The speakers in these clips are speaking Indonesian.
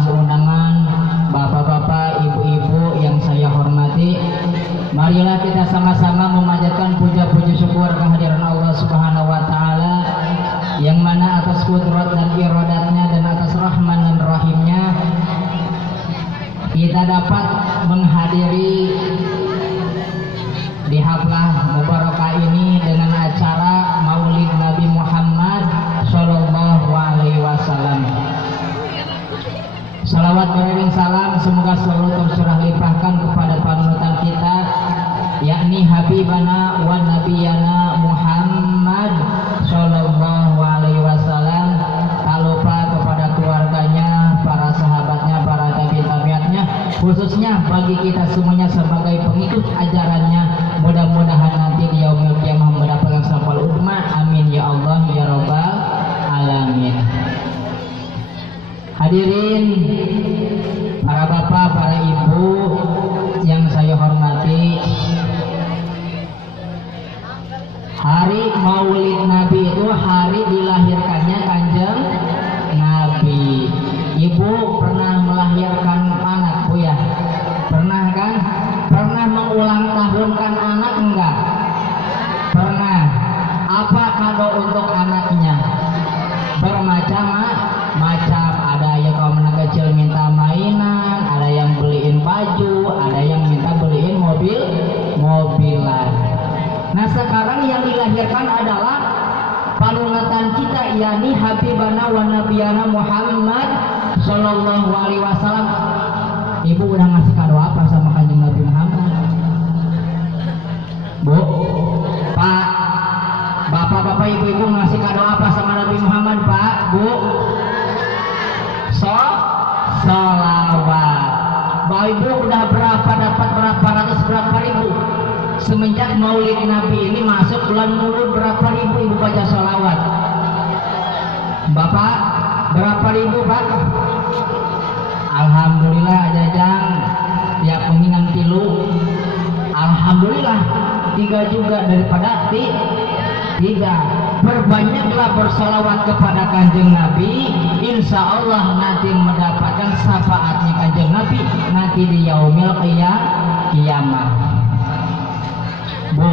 tamu undangan, bapak-bapak, ibu-ibu yang saya hormati, marilah kita sama-sama memanjatkan puja-puji syukur kehadiran Allah Subhanahu wa taala yang mana atas kudrat dan iradatnya dan atas rahman dan rahimnya kita dapat menghadiri di haflah mubarakah ini dengan acara Maulid Nabi Muhammad Sallallahu Alaihi Wasallam. Salawat beriring salam semoga selalu tercurah limpahkan kepada panutan kita, yakni Habibana wa Nabiyana Muhammad Sallallahu Alaihi Wasallam. Tak lupa kepada keluarganya, para sahabatnya, para tabi'atnya, khususnya bagi kita semuanya sebagai pengikut ajarannya. Mudah-mudahan nanti di yaumil qiyamah mendapatkan syafa'at uzma. Amin ya Allah ya rabbal alamin. Hadirin para bapak, para ibu yang saya hormati, hari Maulid Nabi itu hari dilahirkannya Kanjeng Nabi. Ibu pernah melahirkan anak, Bu ya? Pernah kan? Pernah mengulang tahunkan anak enggak? Pernah. Apa kado untuk anaknya? Bermacam-macam. Ada yang kalau anak kecil minta mainan, ada yang beliin baju, ada yang minta beliin mobilan. Nah sekarang yang dilahirkan adalah panutan kita, yakni Habibana wa Nabiyana Muhammad Sallallahu Alaihi Wasallam. Ibu udah ngasih kado apa sama Kanjeng Nabi Muhammad? Bu, Pak, bapak-bapak, ibu-ibu ngasih kado apa sama Nabi Muhammad, Pak, Bu? Sholawat. Bapak Ibu udah berapa dapat berapa ratus berapa ribu? Semenjak Maulid Nabi ini masuk bulan Maulud, berapa ribu ibu baca sholawat? Bapak berapa ribu, Pak? Alhamdulillah jajang ya pengingan tilu. Alhamdulillah 3 juga daripada 3. Berbanyaklah bersolawat kepada Kanjeng Nabi, insya Allah nanti mendapatkan syafaatnya Kanjeng Nabi nanti di yaumil qiyamah. Bu,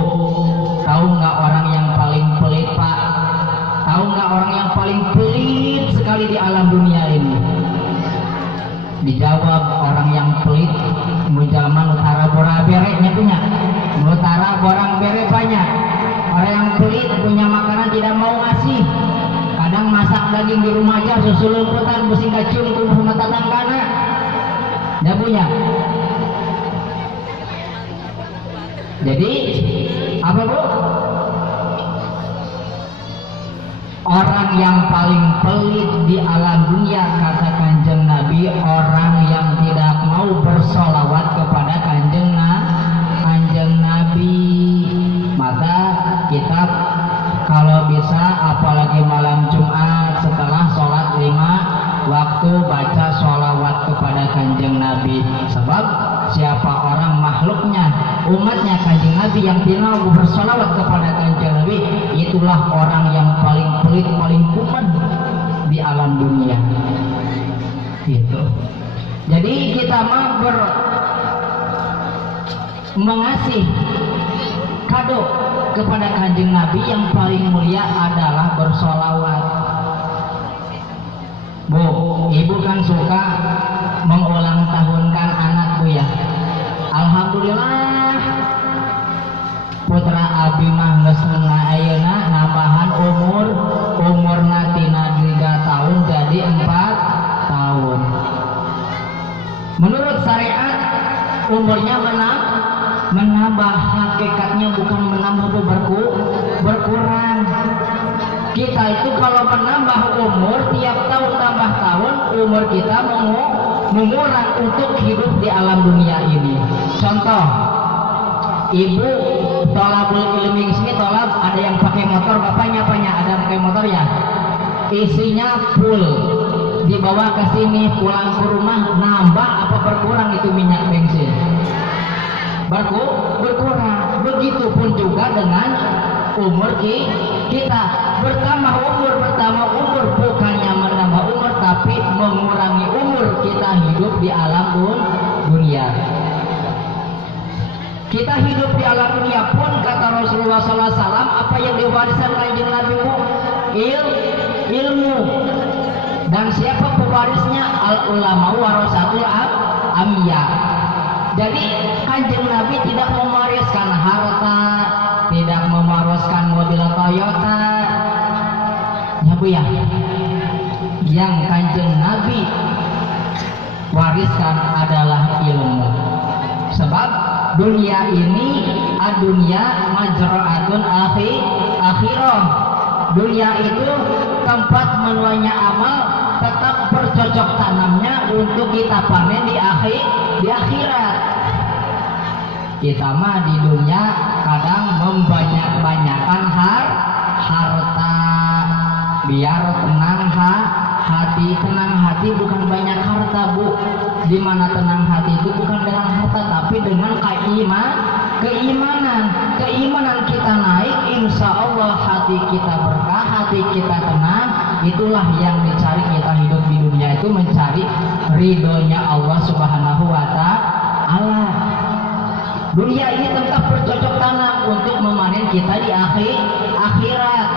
tahu nggak orang yang paling pelit, Pak? Tahu nggak orang yang paling pelit sekali di alam dunia ini? Dijawab orang yang pelit, mujaman utara bora bereknya punya, utara borang bere banyak. Orang yang pelit punya makanan tidak mau ngasih. Kadang masak daging di rumah aja susul lumputan pusing kacung tubuh mata tanggana. Dia punya. Jadi apa, Bu? Orang yang paling pelit di alam dunia kata Kanjeng Nabi, orang yang tidak mau bersolawat kepada Kanjeng Nabi. Maka kita kalau bisa apalagi malam Jumat setelah sholat 5 waktu baca sholawat kepada Kanjeng Nabi. Sebab siapa orang makhluknya, umatnya Kanjeng Nabi yang tidak mau bersolawat kepada Kanjeng Nabi, itulah orang yang paling pelit, paling kuman di alam dunia. Gitu. Jadi kita mau mengasih kado kepada Kanjeng Nabi yang paling mulia adalah bersolawat. Bu, ibu kan suka mengulang tahunkan anak, Bu ya. Alhamdulillah putra abi mah geus ayeuna nambahan umur natina 3 tahun jadi 4 tahun. Menurut syariat umurnya menambah, hakikatnya bukan menambah, berkurang. Kita itu kalau menambah umur tiap tahun tambah tahun, umur kita mengurang untuk hidup di alam dunia ini. Contoh, ibu tolabul ilmi sini tolab, ada yang pakai motor, bapaknya apanya? Ada yang pakai motor ya? Isinya full, dibawa ke sini, pulang ke rumah nambah apa berkurang itu minyak bensin? Berkurang. Begitupun juga dengan umur kita, bertambah umur bukannya menambah umur tapi mengurangi umur kita hidup di alam dunia. Kita hidup di alam dunia pun kata Rasulullah SAW, apa yang diwariskan kanjeng Nabi ilmu. Dan siapa pewarisnya? Al ulama warasatul anbiya. Jadi kanjeng Nabi tidak mewariskan harta, tidak mewariskan mobil Toyota. Ya Bu ya. Yang kanjeng Nabi wariskan adalah ilmu. Sebab dunia ini dunia majra'atun akhirah. Dunia itu tempat menuainya amal, tetap bercocok tanamnya untuk kita panen di akhirat. Kita mah di dunia kadang membanyak-banyakan harta biar tenang hati. Tenang hati bukan banyak harta Bu. Di mana tenang hati itu bukan dengan harta, tapi dengan keimanan kita naik, insya Allah hati kita berkah, hati kita tenang. Itulah yang dicari kita hidup di dunia itu, mencari ridhonya Allah Subhanahu wa ta'ala. Dunia ini tetap bercocok tanam untuk memanen kita di akhirat.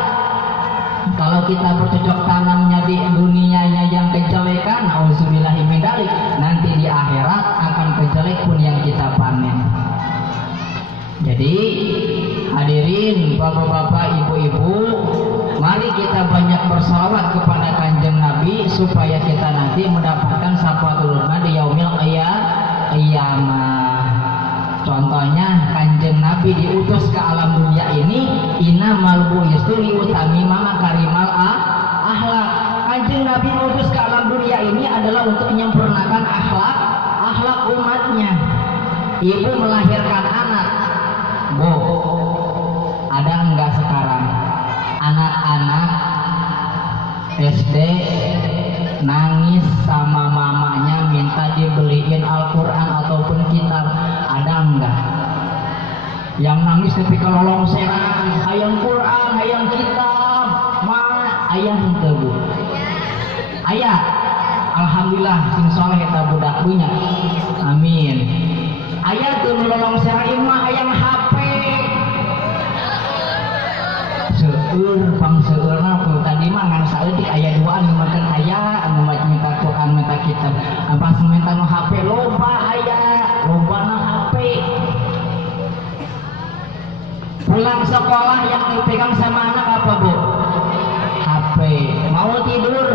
Kalau kita bercocok tanamnya di dunianya yang kejelekan, auzubillahi min dzalik, nanti di akhirat akan kejelek pun yang kita panen. Jadi hadirin bapak-bapak, ibu-ibu, mari kita banyak bersalawat kepada kanjeng Nabi supaya kita nanti mendapatkan syafatul uzma di yaumil qiyamah. Contohnya kanjeng Nabi diutus ke alam dunia ini, innamal bu'istu liutamima makarimal akhlak. Kanjeng Nabi diutus ke alam dunia ini adalah untuk menyempurnakan akhlak umatnya. Ibu melahirkan anak, Bu, ada enggak sekarang anak-anak SD nangis sama mamanya minta dibeliin Al-Quran ataupun kitab? Ada enggak? Yang nangis ketika lolongseran, hayang Quran, hayang kitab, ayah henteu Bu. Ayah, alhamdulillah sing soleh eta budak punya. Amin. Ayah teu lolongseran imah hayang HP. Seueur pangseurna ku tadi mah ngan saeutik aya duaan makan aya anu minta Quran minta kitab. Pas minta nu HP loba aya, lobana HP. Pulang sekolah yang dipegang sama anak apa Bu? HP. Mau tidur?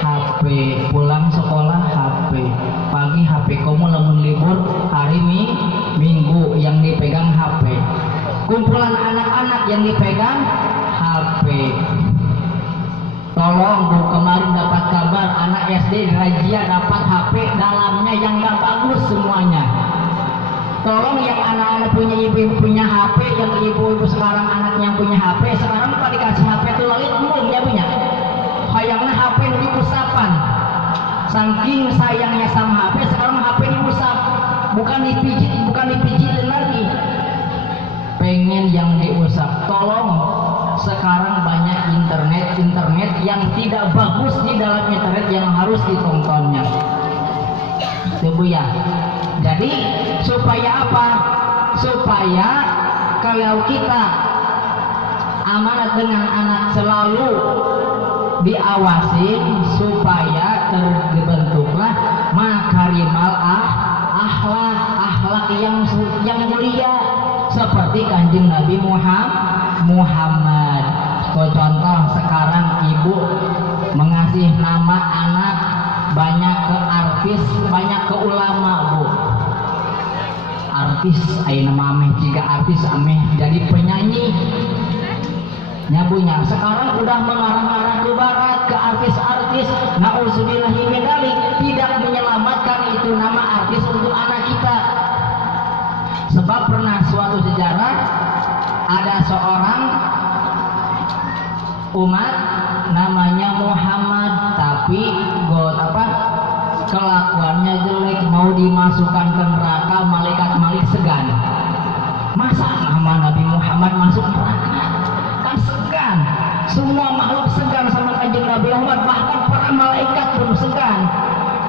HP. Pulang sekolah HP. Pagi HP kamu lamun libur hari Minggu yang dipegang HP. Kumpulan anak-anak yang dipegang HP. Tolong Bu, kemarin dapat kabar anak SD razia dapat HP dalamnya yang gak bagus semuanya. Tolong yang anak-anak punya ibu-ibu punya HP, yang ibu-ibu sekarang anaknya punya HP, sekarang lupa dikasih HP itu lalit umum ya punya. Hayangnya HP diusapan. Saking sayangnya sama HP, sekarang HP diusap, bukan dipijitin lagi. Pengen yang diusap. Tolong, sekarang banyak internet yang tidak bagus di dalam internet yang harus ditontonnya. Itu Bu ya. Jadi supaya apa? Supaya kalau kita amanat dengan anak selalu diawasin supaya terbentuklah makarimal akhlak yang mulia seperti kanjeng Nabi Muhammad. Contoh sekarang ibu mengasih nama anak banyak ke artis, banyak ke ulama Bu. Artis, ayo nama ameh jika artis ameh jadi penyanyi. Nyabunya sekarang udah mengarah-arah ke barat, ke artis-artis. Nauzubillahi min dzalik, tidak menyelamatkan itu nama artis untuk anak kita. Sebab pernah suatu sejarah ada seorang umat namanya Muhammad, tapi kelakuannya jelek, mau dimasukkan ke neraka, malaikat segan. Masa nama Nabi Muhammad masuk neraka? Kan segan. Semua makhluk segan sama kanjeng Nabi Muhammad, bahkan para malaikat pun segan.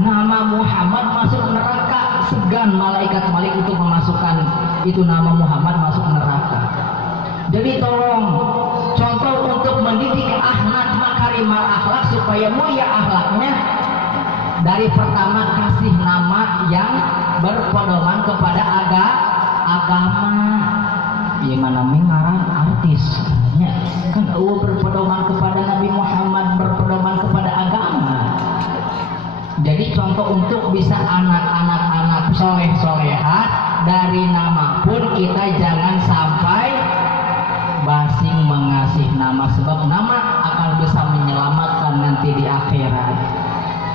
nama Muhammad masuk neraka, segan malaikat Malik itu memasukkan itu nama Muhammad masuk neraka. Jadi tolong contoh untuk mendidik anak makarimal akhlak supaya mulia akhlaknya, dari pertama kasih nama yang berpedoman kepada agama. Gimana mengarang artisnya kan berpedoman kepada Nabi Muhammad, berpedoman kepada agama. Jadi contoh untuk bisa anak-anak soleh-solehat, dari nama pun kita jangan sampai basing mengasih nama, sebab nama akan bisa menyelamatkan nanti di akhirat,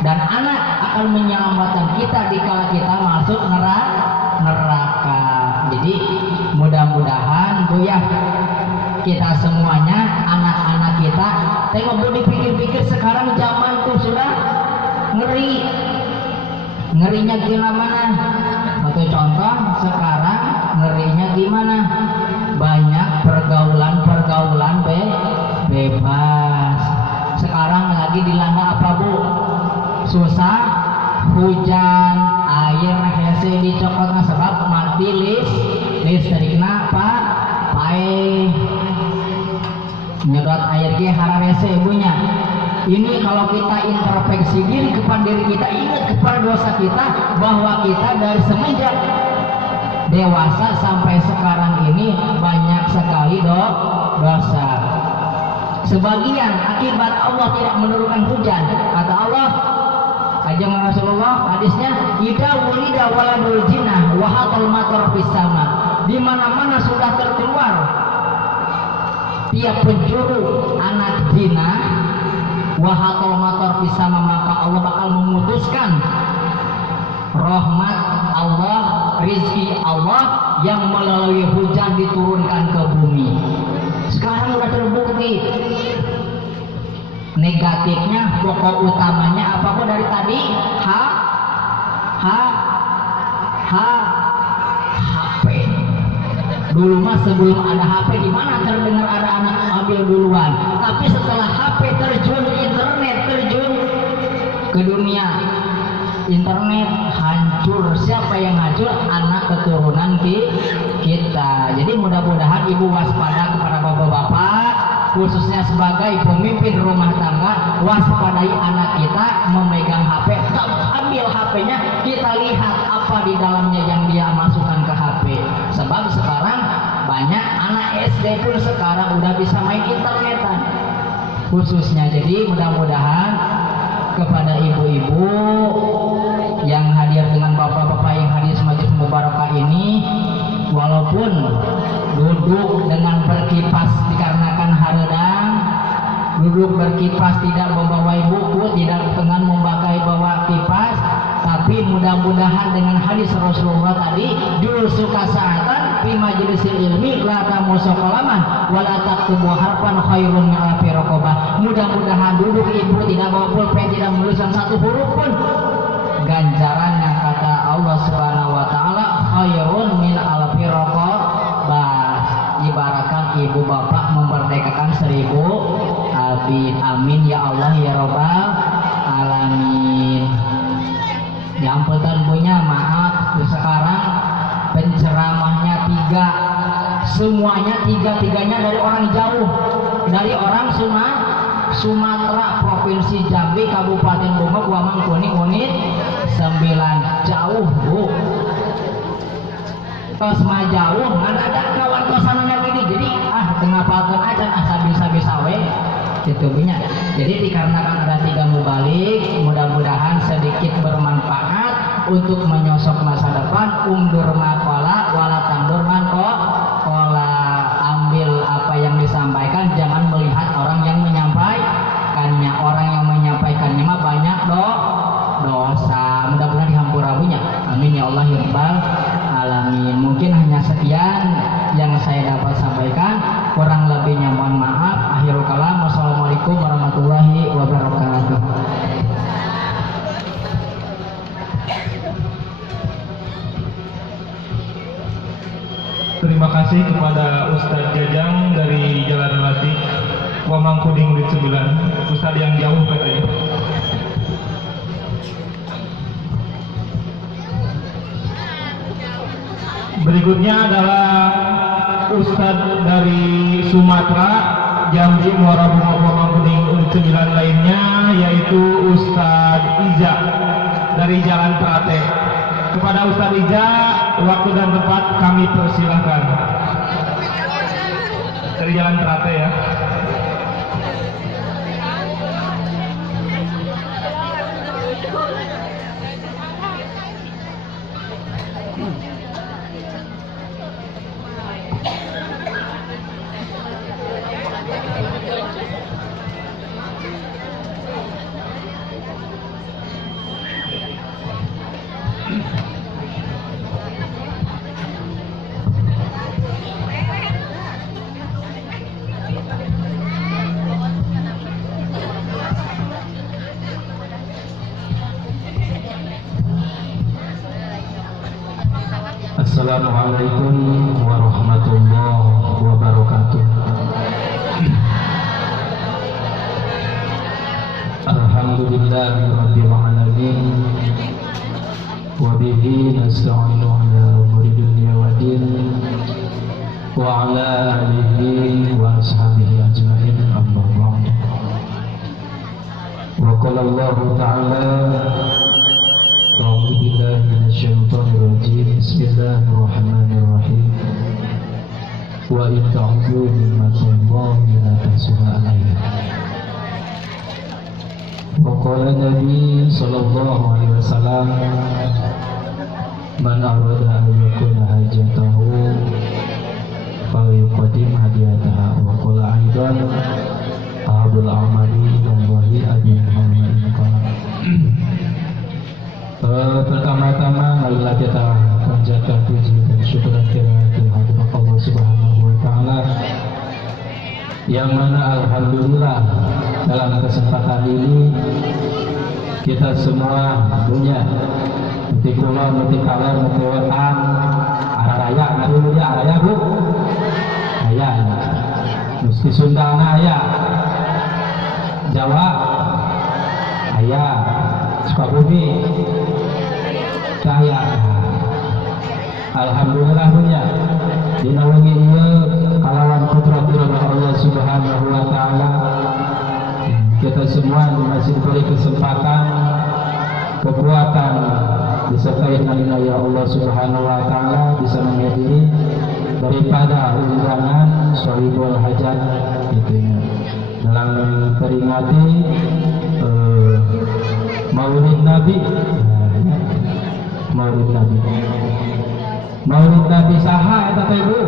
dan anak akan menyelamatkan kita dikala kita masuk neraka. Jadi mudah-mudahan Bu ya, kita semuanya anak-anak kita tengok Bu, dipikir-pikir sekarang zaman tuh sudah ngerinya gimana? Satu contoh sekarang ngerinya gimana? Banyak pergaulan bebas. Sekarang lagi dilanda apa Bu? Susah hujan, air hese dicokotna sebab mati listrikna pae nyedot air ge hararese ibunya. Ini kalau kita introspeksi diri kepada diri kita, ingat kepada dosa kita, bahwa kita dari semenjak dewasa sampai sekarang ini banyak sekali dosa. Sebagian akibat Allah tidak menurunkan hujan. Kata Allah, Kanjeng Rasulullah hadisnya, idza wulida waladul jinnah wa hatal matar fis sama. Di mana-mana sudah terkeluar tiap penjuru anak zina, wa hatal matar fis sama, maka Allah bakal memutuskan rahmat Allah, rizki Allah yang melalui hujan diturunkan ke bumi. Sekarang sudah terbukti. Negatifnya, pokok utamanya apa kok dari tadi? HP. Dulu mah sebelum ada HP di mana terdengar ada anak ambil duluan. Tapi setelah HP terjun internet, terjun ke dunia internet, hancur. Siapa yang hancur? Anak keturunan kita. Jadi mudah-mudahan ibu waspada kepada bapak-bapak, khususnya sebagai pemimpin rumah tangga, waspadai anak kita memegang HP. Ambil HP-nya, kita lihat apa di dalamnya yang dia masukkan ke HP. Sebab sekarang banyak anak SD pun sekarang udah bisa main internetan khususnya. Jadi mudah-mudahan kepada ibu-ibu yang hadir dengan bapak-bapak yang hadir Majelis Mubarakah ini, walaupun duduk dengan berkipas dikarenakan hareudang, duduk berkipas tidak membawa buku, tidak dengan bawa kipas, tapi mudah-mudahan dengan hadis Rasulullah tadi, jul suka sa'atan fi majlisil ilmi la tamusaqalaman wa la taktubu harfan khairun min alfi raqabah. Mudah-mudahan duduk ibu tidak bawa pulpen, tidak menuliskan satu huruf pun, ganjarannya kata Allah Subhanahu wa taala khairun min alfi raqabah. Ibaratkan ibu bapak memerdekakan 1000 abid. Amin ya Allah ya Rabbal alamin. Ya ampun punya maaf, sekarang penceramahnya 3, semuanya tiga-tiganya dari orang jauh, dari orang Sumatera, Provinsi Jambi, Kabupaten Bogor, Wamangkuning, Unit 9. Jauh Bu, kos mah jauh, ada kawan kosannya gini, jadi ngapalkan aja sabi-sabi sawe gitu punya. Jadi dikarenakan ada 3 mubalik, mudah-mudahan sedikit bermanfaat untuk menyosok masa depan. Undur makola wala tandur kola. Ambil apa yang disampaikan, jangan melihat orang yang menyampaikannya. Orang yang menyampaikannya mah banyak dosa. Mudah-mudahan dihampurabunya. Amin ya Allah ya Rabbal alamin. Mungkin hanya sekian yang saya dapat sampaikan, kurang lebihnya mohon maaf. Akhirul kalam, wassalamualaikum warahmatullahi wabarakatuh. Terima kasih kepada Ustadz Jajang dari Jalan Melati, Wamangkuning Unit 9. Ustadz yang jauh katanya. Berikutnya adalah Ustadz dari Sumatera, Jambi, Muara Bunga Pamangkuning, untuk 9 lainnya yaitu Ustadz Iza dari Jalan Trate. Kepada Ustadz Iza, waktu dan tempat kami persilahkan. Dari Jalan Trate ya. Assalamualaikum warahmatullahi wabarakatuh. Alhamdulillahi rabbil alamin, wa bihi nasta'inu ala umuri dunya waddin, wa ala alihi wa ashabihi ajma'in, amma ba'du. Wa qala Allah ta'ala, أعوذ بالله من الشيطان الرجيم بسم الله الرحمن الرحيم وإن تعودوا نعمة الله لا تحصوها عليكم وقال النبي صلى الله عليه وسلم من أراد أن يكون حاجته فليقدم هديتها وقال أيضا أحب الأعمال إلى الله أبي محمد قال. Pertama-tama marilah kita panjatkan puji dan syukur dan kehadirat Allah Subhanahu wa taala, yang mana alhamdulillah dalam kesempatan ini kita semua punya di kulon, di kaler, di wetan, arah raya, ngaruhnya arah raya bu, ayah, mesti Sundana ayah, Jawa, ayah, Sukabumi, saya alhamdulillah punya dinaungi ieu kalawan kudrat Allah Subhanahu wa taala. Kita semua masih diberi kesempatan, kekuatan, disertai dengan ya Allah Subhanahu wa taala bisa menghadiri daripada undangan Shahibul Hajat gitu ya, dalam memperingati Maulid Nabi. Maulid Nabi saha eta teh Bu.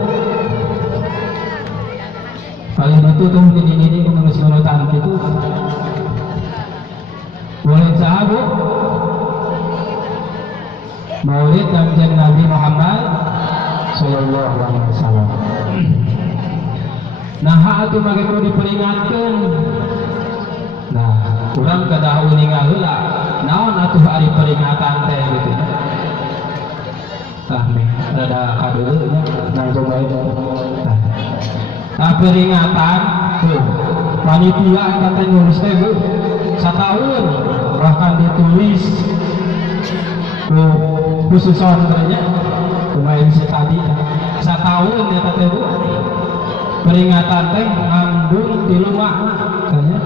Paling itu tuh gini geus nurutan kitu. Maulid saha Bu? Maulid Kanjeng Nabi Muhammad sallallahu alaihi wasallam. Nah, atuh mage kudu diperingatkeun. Nah, urang kada uningal heula. Naon atuh ari peringatan teh gitu. Ada kadeuleunya nanggung bae. Nah, peringatan tuh panitia kata nulis teh Bu, satahun bahkan ditulis tuh khususon katanya pemain tadi satahun ya teh Bu. Peringatan teh ngandung 3 makna katanya.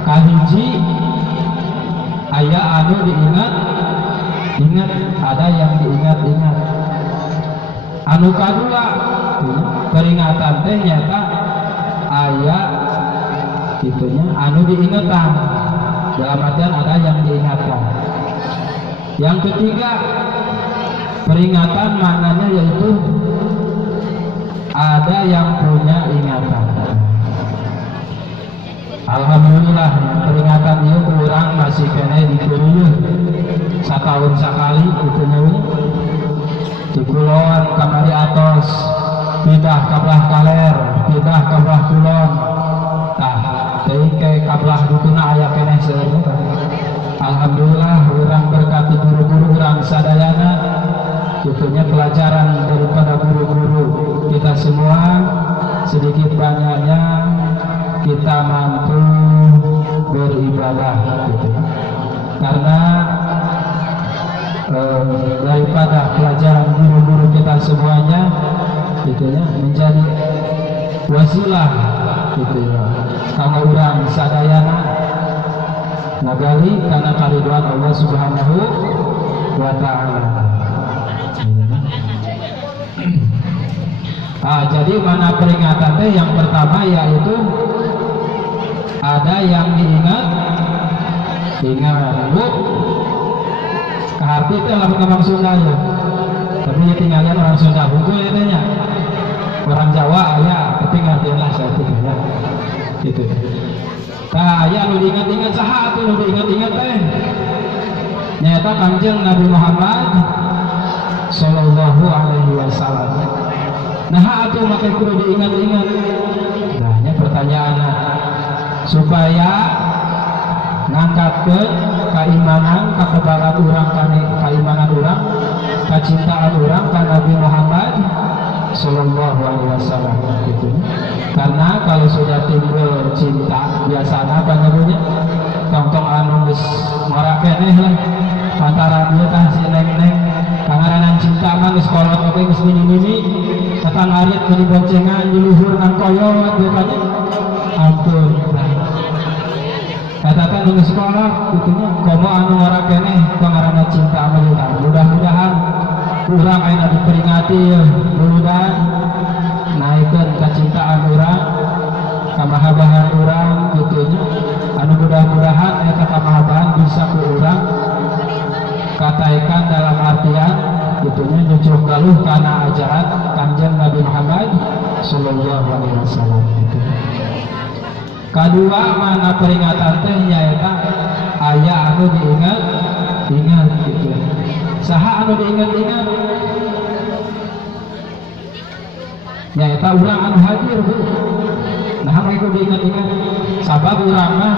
Kahiji aya anu diingat, ada yang diingat-ingat. Anu kadua peringatan teh nyata aya itunya anu diingetan, dalam artian ada yang diingatkan. Yang ketiga peringatan maknanya yaitu ada yang punya ingatan. Alhamdulillah peringatan itu kurang masih kena dikeureun satahun sakali gitu nya di kulon kamari atos pindah kablah kaler, pindah kablah kulon, tah teuing ke kablah dituna aya keneh seueur. Alhamdulillah urang berkati guru-guru urang sadayana itunya pelajaran daripada guru-guru kita semua, sedikit banyaknya kita mampu beribadah gitu. Karena daripada pelajaran guru-guru maupun kita semuanya gitu ya menjadi wasilah gitu ya kanggo urang sadayana nagali kana kariduan Allah Subhanahu wa taala. Jadi mana peringatan teh yang pertama yaitu ada yang diingat bu keharti teh lamun ngomong Sunda ya tapi ya tinggalnya orang Sunda hukum ya orang Jawa ya tapi ngerti lah saya tinggalnya gitu. Ya lu diingat-ingat saha tuh lu diingat-ingat teh nyata Kangjeng Nabi Muhammad sallallahu alaihi wasallam. Nah atuh make kudu diingat-ingat. Nah nya pertanyaan supaya ngangkatkeun keimanan kakebalan urang keimanan urang kacintaan urang ka Nabi Muhammad sallallahu alaihi wasallam gitu. Karena kalau sudah timbul cinta biasanya apa namanya tong-tong anu geus ngora keneh lah antara dia tah si neng-neng kangaranan cinta mah geus kolot oge geus mini-mini datang arit di boncengan di luhur nang koyot dia tanya ampun katakan di sekolah gitu nya komo anu ngora keneh kangaranan cinta mah mudah-mudahan urang ayeuna diperingati mudah-mudahan naikkan kecintaan urang kamahabahan urang gitunya anu mudah-mudahan eta kamahabahan bisa ku urang kataikan dalam artian gitunya nyucuk galuh kana ajaran Kanjeng Nabi Muhammad sallallahu alaihi wasallam gitu. Kadua mana peringatan teh nyaeta aya anu diingat gitu. Saha anu diingat-ingat nyaeta urang anu hadir bu. Nah mereka diingat-ingat sabab urang mah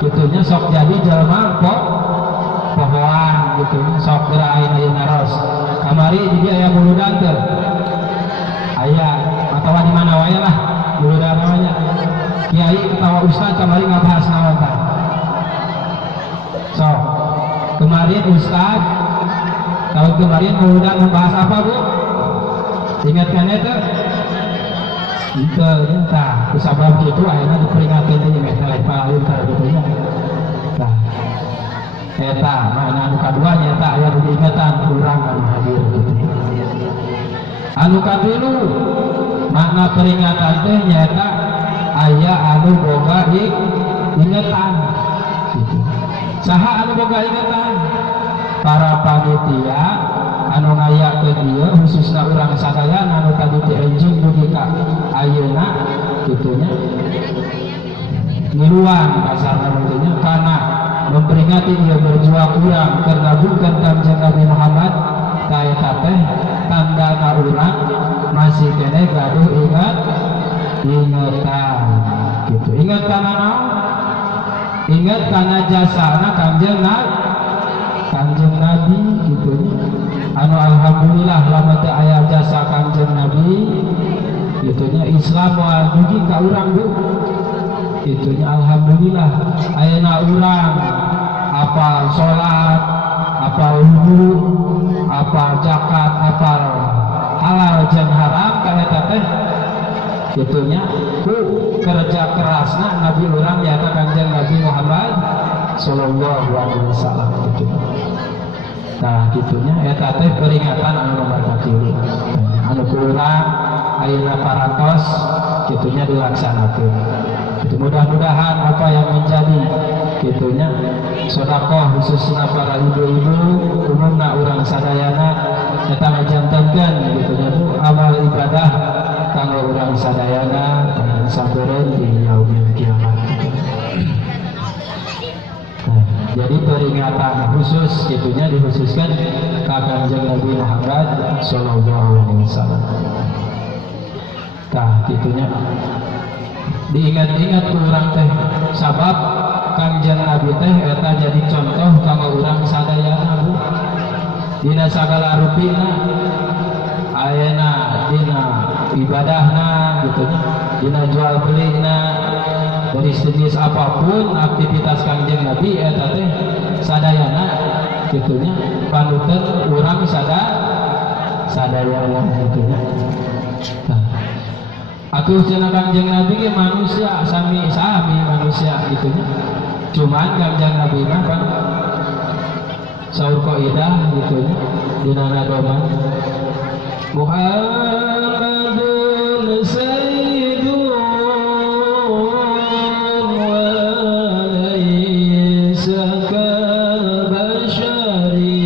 gitunya sok jadi jelema pohoan gitu sok gerain ayeuna ros kamari di dia aya muludan teh aya atawa di mana wae lah muludan namanya kiai atawa ustaz kamari ngabahas naon tah sok kemarin ustaz tahun kemarin muludan membahas apa bu ingat kan itu itu entah sebab itu akhirnya diperingati ini mereka lain paling terbetunya nah eta mana anu kadua nyata aya diingatan kurang anu hadir gitu. Anu katilu makna peringatan teh nyata aya anu boga ingatan gitu. Saha anu boga ingatan para panitia anu ngaya ke dia khususnya urang sadaya anu tadi enjing dugi ka ayeuna gitunya niruan kasarna mungkinnya kana memperingati dia berjuang urang karena bukan Kanjeng Nabi Muhammad kaya teh tanda na urang masih kene gaduh ingatan gitu. Ingat kana naon? Ingat kana jasana Kanjeng Nabi gitu. Anu alhamdulillah lamun teu aya jasa Kanjeng Nabi gitunya Islam moal dugi ka urang bu. Itunya alhamdulillah ayeuna urang apal salat, apal wudu, apal zakat, apal halal jeung haram ka eta teh gitunya ku kerja kerasna Nabi urang nyaeta Kanjeng Nabi Muhammad sallallahu alaihi wasallam gitu. Nah gitunya eta teh peringatan anu nomor 3 anu kurang ayeuna parantos gitunya dilaksanakeun. Mudah-mudahan apa yang menjadi gitunya sedekah khususnya para ibu-ibu umumna urang sadayana eta ngajantenkeun gitunya bu amal ibadah kanggo urang sadayana sabeureun di yaumil kiamat. Jadi peringatan khusus gitunya dikhususkan ka Kanjeng Nabi Muhammad sallallahu alaihi wasallam. Tah gitunya diingat-ingat urang teh sabab Kanjeng Nabi teh eta jadi contoh kanggo urang sadayana bu dina sagala rupina ayeuna dina ibadahna gitunya dina jual belina dari jenis apapun aktivitas Kanjeng Nabi eta teh sadayana gitunya panukeun urang sadaya Allah gitu nya. Nah, atuh cenah Kangjeng Nabi ge manusia sami manusia gitu nya. Cuman Kangjeng Nabi mah kan saur qaidah gitu nya dina nadoman Muhammadun sayyidun wa laysa kal bashari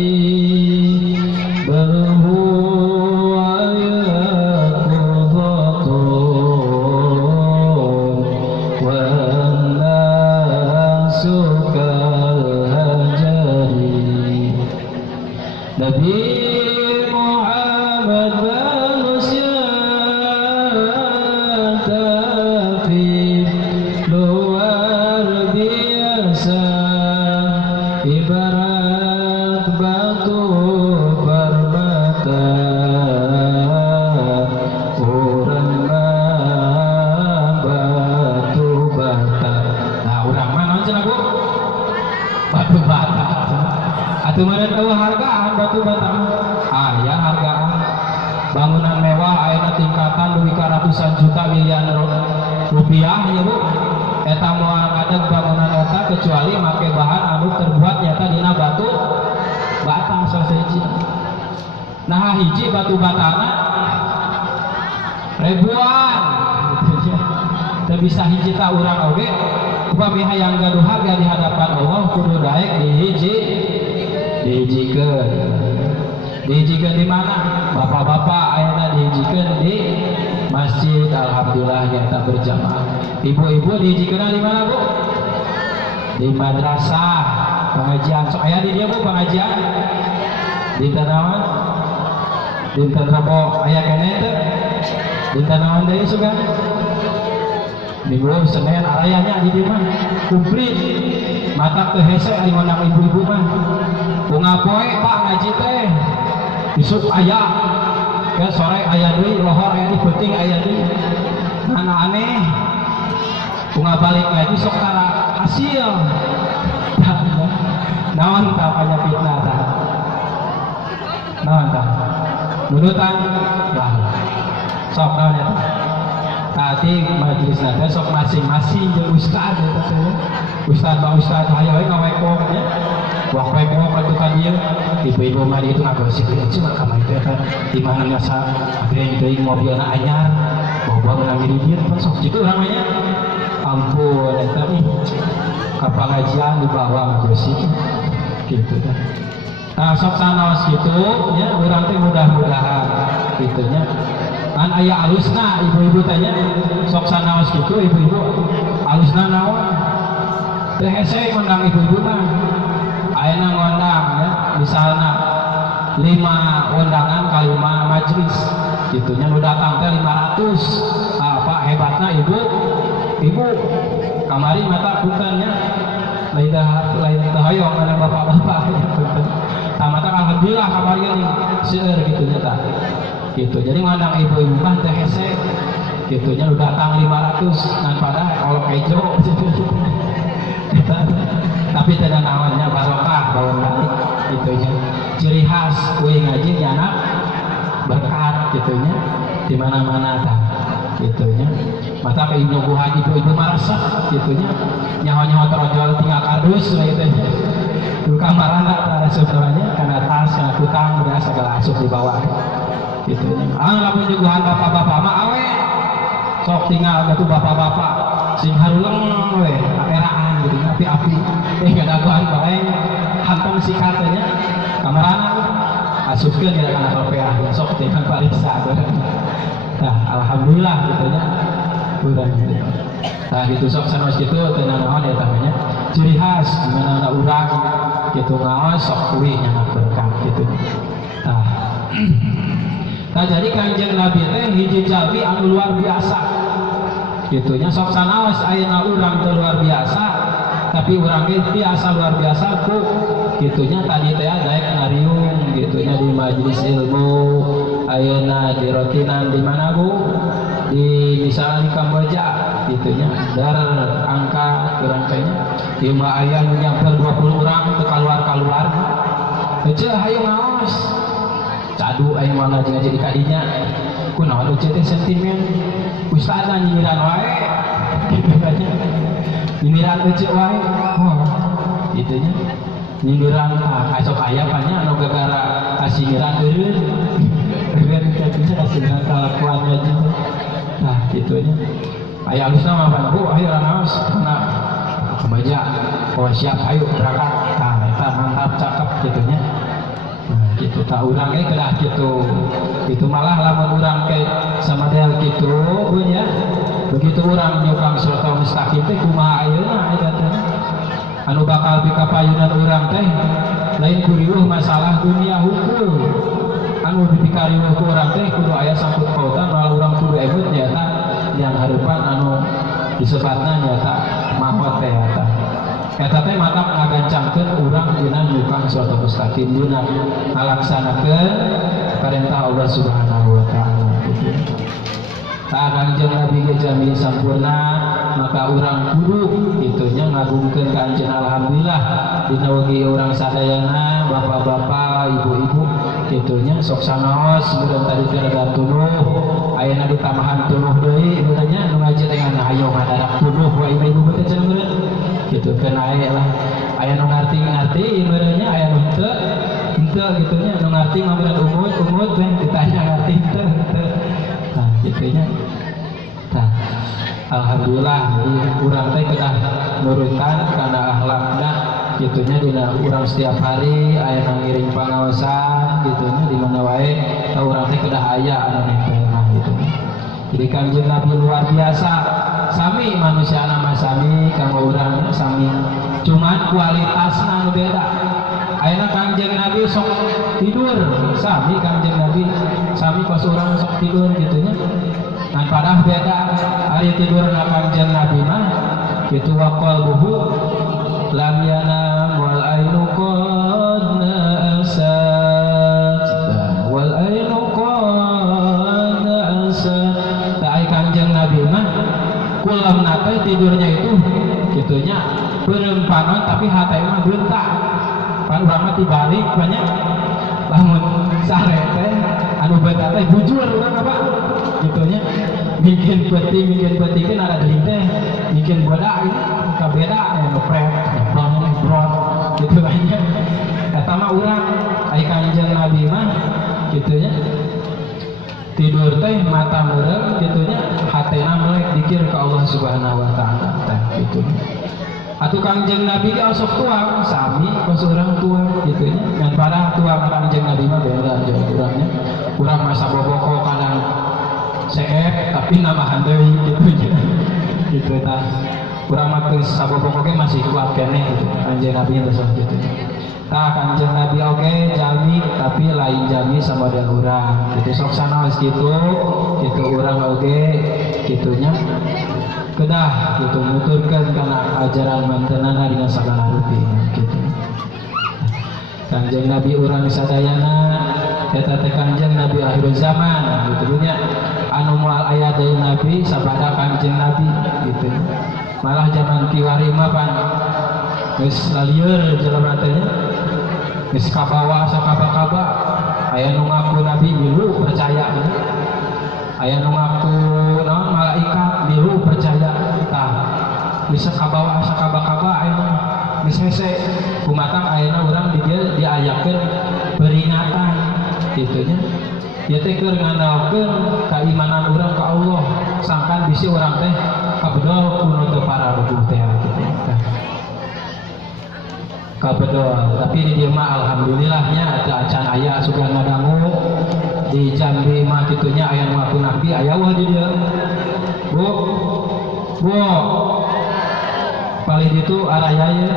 bal huwa yaqdatun wa nasu kal hajari. Nabi Muhammad manusia tapi luar biasa, ibarat batu permata, urang mah batu bata. Nah, urang mah naon cenah Bu? Batu bata. Atuh meureun eueuh hargaan batu bata. Aya hargaan bangunan mewah ayeuna tingkatan dugi ka ratusan juta miliar rupiah nya Bu. Eta moal ngadeg bangunan eta kecuali make bahan anu terbuat nyata dina batu bata sahiji. Nah hiji batu batana ribuan. Teu bisa hiji ta urang oge upami hayang gaduha di hadapan Allah kudu daek dihijikeun di mana? Bapak-bapak ayeuna dihijikeun di masjid, alhamdulillah nyata berjamaah. Ibu-ibu dihijikeun di mana Bu? Di madrasah pengajian. Sok aya di dia Bu pengajian? Dinten naon? Dinten Rebo aya keneh teh? Dinten naon deui sugan? Minggu Senin arayanya di dieu mah komplit. Mata teu hese ari ngundang ibu-ibu mah. Bunga poe Pak ngaji teh. Isuk aya. Ke sore aya deui, lohor aya di peuting aya deui. Nah aneh. Bunga balik ngaji sok tara hasil. Naon tah aya fitnah tah. Naon tah? Nunutan lah. Sok naon eta? Tadi majelis nanti sok masing-masing jeung ustad eta teh. Ustad ba ustad hayo we ngawekok nya. Wah wekok atuh ka dieu. Ibu-ibu mah itu ngagosip itu mah kamari teh di mana ngasa abeng teuing mobilna anyar. Bawa menang di dieu pan sok kitu urang nya. Ampun eta ka pengajian dibawa ngagosip kitu teh. Nah sok sanaos kitu nya urang teh mudah-mudahan kitu nya. Kan aya alusna ibu-ibu tanya sok sanaos kitu ibu-ibu alusna naon teu hese ngundang ibu-ibu mah ayeuna ngundang ya misalna 5 undangan ka 5 majelis kitu nya nu datang teh 500 apa hebatna ibu kamari mata punten nya lain teh hoyong ana bapak-bapak punten tamata alhamdulillah kamari geuning seueur kitu nya tah gitu. Jadi ngundang ibu-ibu mah teh hese gitu nya udah datang 500 ngan pada olok ejo tapi tidak naonnya barokah bawang batik gitu nya ciri khas kue ngaji nyana berkat gitu nya di mana-mana tah gitu nya mata ke ibu-ibuhan ibu-ibu marasa gitu nya nyawa-nyawa terojol tinggal kardus gitu nya di kamarana ada sebenarnya karena tas kana kutang beras segala asup di bawah gitu lamun nyuguhan bapak-bapak mah awe sok tinggal gitu bapak-bapak sing haruleng we aperaan gitu api-api ngadaguan bae hantam sikatnya kamarana asupkeun dina kana tropeah sok tinggal pariksa nah alhamdulillah gitu nya urang gitu nah gitu sok sanes kitu teh naon ya tamanya ciri khas dimana urang gitu ngaos sok kuwi nya berkah gitu nah nah jadi Kanjeng Nabi teh hiji jalmi anu luar biasa gitunya sok sanaos ayeuna urang teu luar biasa tapi urang ge biasa luar biasa ku gitunya tadi teh daek ngariung gitunya di majelis ilmu ayeuna di rotinan di mana Bu di misalnya di Kamboja gitunya dar angka urang teh ieu mah aya nu nyamper 20 urang teu kaluar-kaluar heuh hayu ngaos cadu aing mah ngaji di kadinya kunaon eueuh teh sentimen ustazna nyinyiran wae gitu banyak nyinyiran eueuh wae gitu nya nyinyiran asok aya banyak anu gara asinyiran eureun teh bisa asinyiran kalakuan aja nah gitu nya aya alusna mah pan bu ayo naos nah kebaja oh siap ayo berangkat nah eta mantap cakep gitu nya gitu tak urang kedah gitu itu malah lamun urang ke sama dia gitu punya begitu urang nyukang sirata mustaqim teh kumaha ayeuna eta teh anu bakal dikapayunan urang teh lain kuriweuh masalah dunia hukul anu dipikariweuh ku urang teh kudu aya sangkut pautan malah urang kudu ebut nyata yang harapan anu disebatna nyata mahwat teh eta teh matak ngagancangkeun urang dina nyukang suatu mustaqim dina ngalaksanakeun perintah Allah Subhanahu wa taala gitu. Kanjeng Nabi ge jami sampurna maka urang kudu itunya ngagungkeun ka anjeun alhamdulillah dina wegi urang sadayana bapak-bapak ibu-ibu kitunya sok sanaos meureun tadi teh rada tunuh ayeuna ditamahan tunuh deui beunanya nu ngaji teh ngana hayo ngadarak tunuh wa ibu-ibu teh cenah meureun gitu kan aya lah aya nu ngarti ibaratnya aya nu henteu gitunya nu ngarti mah bener umut teh ditanya ngarti henteu nah gitunya tah alhamdulillah urang teh kedah nurutan kana akhlakna gitunya dina urang setiap hari aya nu ngiring pangaosan gitunya di mana wae urang teh kedah aya anu nempel mah gitu jadi Kanjeng Nabi luar biasa sami manusia nama sami kanggo urang sami cuman kualitasna nu beda ayeuna Kanjeng Nabi sok tidur sami Kanjeng Nabi sami pas urang sok tidur gitunya nah padahal beda ari tidurna Kanjeng Nabi mah kitu wa qalbuhu lam yanam wal ainu qad nasat wal ainu qad nasat ta Kanjeng Nabi mah kulam nate tidurnya itu gitunya berempanan tapi hati mah bentak pan urang tibalik banyak lamun sare teh anu bentak teh bujur urang apa gitunya bikin peti kan ada deui teh bikin boda ini kabeda anu prep brot gitu banyak eta mah urang ai Kanjeng Nabi mah gitunya tidur teh mata merem gitunya hatena melek dikir ke Allah Subhanahu wa taala gitu. Atuh Kanjeng Nabi ge sok tuang sami pas urang tuang gitunya. Dan pada tuang Kanjeng Nabi mah beda jeung urangnya. Urang masa boboko kadang seep tapi namahan deui gitunya. Gitu tah. Urang mah geus saboboko ge masih kuat keneh gitu. Kanjeng Nabi geus gitu. Tah Kanjeng Nabi oke jami tapi lain jami sama dengan urang itu sok sanaos gitu urang oge gitunya kedah gitu nuturkeun kana ajaran mantenana dina sagala rutin gitu Kanjeng Nabi urang sadayana eta teh Kanjeng Nabi akhir zaman gitu nya anu moal aya deui Nabi sabada Kanjeng Nabi gitu malah zaman kiwari mah pan geus lalieur jelema teh geus kabawa sakaba-kaba aya nu ngaku nabi milu percaya aya nu ngaku naon malaikat milu percaya tah bisa kabawa sakaba-kaba aya geus hese kumaha ayeuna urang di dieu diayakeun peringatan kitunya ieu teh keur ngandalkeun keimanan urang ka Allah sangkan bisi urang teh kabedol kuno teu pararubuh teh kitu kabedol tapi di dieu mah alhamdulillahnya ada acan aya sugan ngadangu di Jambi mah kitunya aya nu ngaku nabi aya wah di dieu bu paling itu araya ya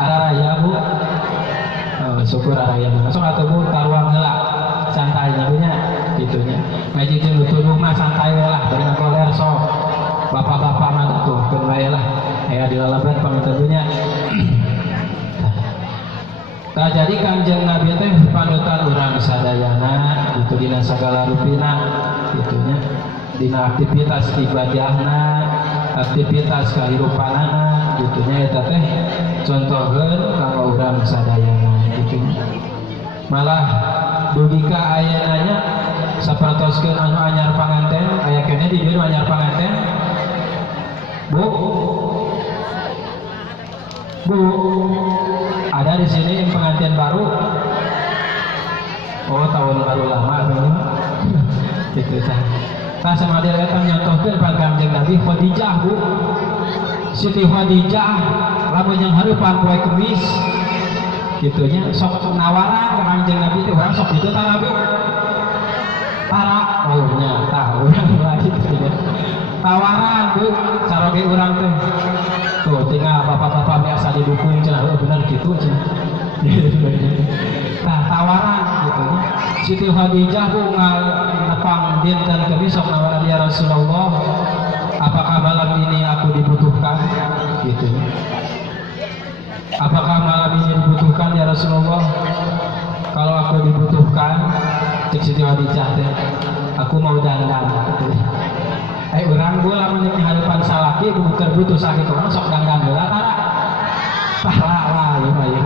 araya bu syukur araya langsung atuh bu karuang heula santai nya gitunya ngaji jeung tuduh mah santai lah bari ngagoler sok bapak-bapak mah tuh keun wae lah aya di lalaban pamitentunya. Nah jadi Kanjeng Nabi teh panutan urang sadayana gitu dina sagala rupina gitunya dina aktivitas ibadahna aktivitas kahirupanana gitunya eta teh contohkeun kanggo urang sadayana gitunya malah dugi ka ayeunanya sapertoskeun anu anyar panganten aya keneh di dieu anyar panganten Bu ada di sini yang pengantin baru. Oh, tahun baru lama ini. Gitu tah. Tah sama dia eta nyontohkeun pan Kanjeng Nabi Khadijah, Bu. Siti Khadijah lamun yang hareupan poe Kemis. Gitunya sok nawaran ka Kanjeng Nabi teh urang sok kitu tah, Bu. Tara maunya tah urang lagi kitu. Tawaran, Bu, caroge urang teh. Tuh tinggal bapak-bapak biasa didukung cenah bener gitu cenah. Nah, tawaran gitu nya. Siti Khadijah Bu ngapang dinten Kemis sok nawaran ya Rasulullah, apakah malam ini aku dibutuhkan gitu. Apakah malam ini dibutuhkan ya Rasulullah? Kalau aku dibutuhkan, cek Siti Khadijah teh, aku mau dandan gitu. Urang gue lamun di hadapan salaki gue butuh sakit orang sok dandan heula tara ya